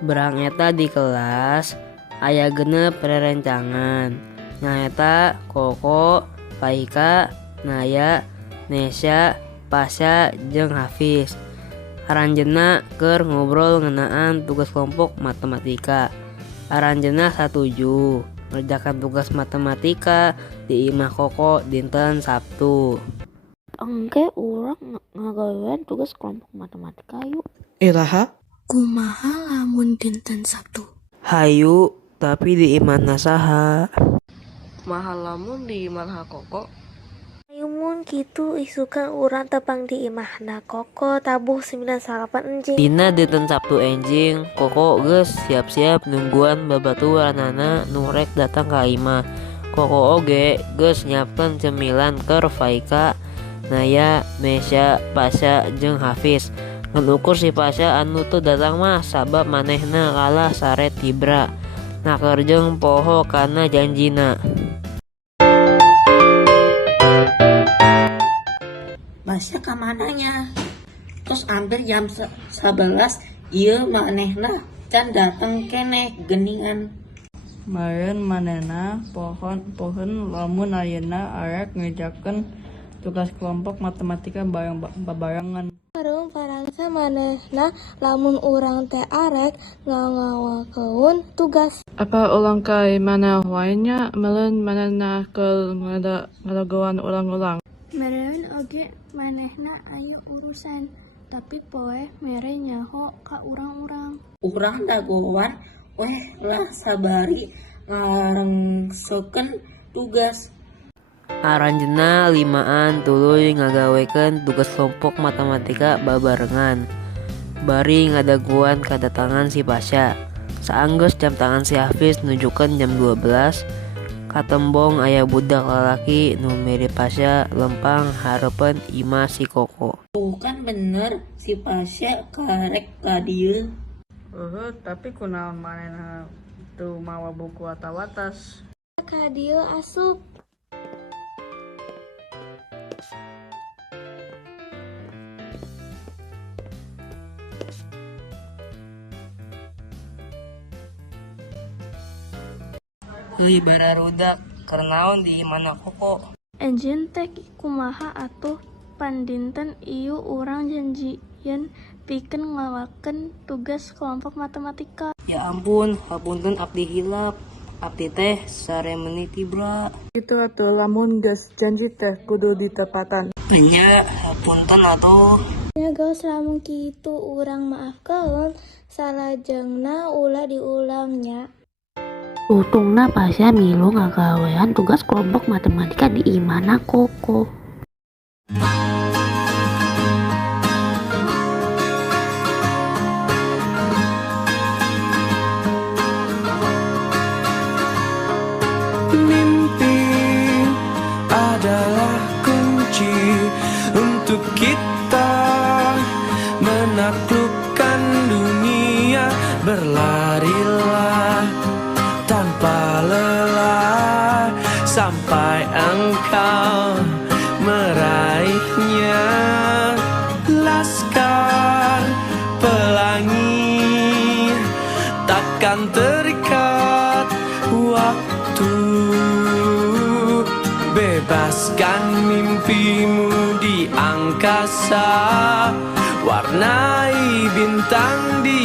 Berang eta di kelas aya genep rerencangan. Nyaeta Koko, Paika, Naya, Nesya, Pasha, jeung Hafiz. Aranjeunna keur ngobrol ngeunaan tugas kelompok matematika. Aranjeunna satuju ngerjakan tugas matematika di imah Koko dinten Sabtu. Engke urang ngagawean tugas kelompok matematika yuk. Iraha? Kumaha lamun dinten Sabtu? Hayu, tapi di imahna saha? Kumaha lamun di imah Koko? Ayo mun kitu isukan urang tepang di imahna Koko tabuh 98 enjing. Dina dinten Sabtu enjing, Koko geus siap-siap nungguan babaturanana nu rek datang ka imah. Koko oge geus nyiapkeun cemilan keur Faika, Naya, Nesya, Pasha, jeung Hafiz. Ngan ukur si Pasha anu teu datang mah sabab manehna kalah sare tibra. Naker jeung poho kana janjina. Pasha ka mananya? Terus hampir jam 11 ieu manehna can dateng keneh geningan. Maren manena pohon lamun ayeuna arek ngerjakeun tugas kelompok matematika barengan. Sareng parangsa manehna lamun urang teh arek ngawakeun tugas. Apa ulang kai mana wainya melen manena ke ngadagoan ulang-ulang. Meren oge manehna aya urusan, tapi poe mere nyaho ka urang-urang. Urang dagoan weh lah sabari ngarengsekeun tugas. Aranjeunna limaan tuluy ngagawekeun tugas kelompok matematika babarengan. Bari ngadaguan kedatangan si Pasha. Saanggeus jam tangan si Hafiz nunjukkeun jam 12, katembong aya budak lalaki nu mirip Pasha lempang hareupeun imah si Koko. Tuh kan bener si Pasha karek ka dieu. Tapi kunaon manehna teu mawa buku wata-watas. Ka dieu asup. Heuy bararudak, keur naon di imahna Koko? Enjin teh kumaha atuh pandinten ieu urang janjieun pikeun ngawakeun tugas kelompok matematika. Ya ampun, hapunten abdi hilap. Abdi teh sare menit tibra. Itu atuh lamun geus janji teh kudu ditepatan. Nya, hapunten atuh. Ya geus lamun kitu urang maafkeun salajengna ulah diulangnya. Utungna Pasha milu ngagawean tugas kelompok matematika di imahna Koko. Mimpi adalah kunci untuk kita menaklukkan dunia. Berlarilah tanpa lelah sampai engkau meraihnya. Laskar pelangi takkan terikat waktu. Bebaskan mimpimu di angkasa, warnai bintang di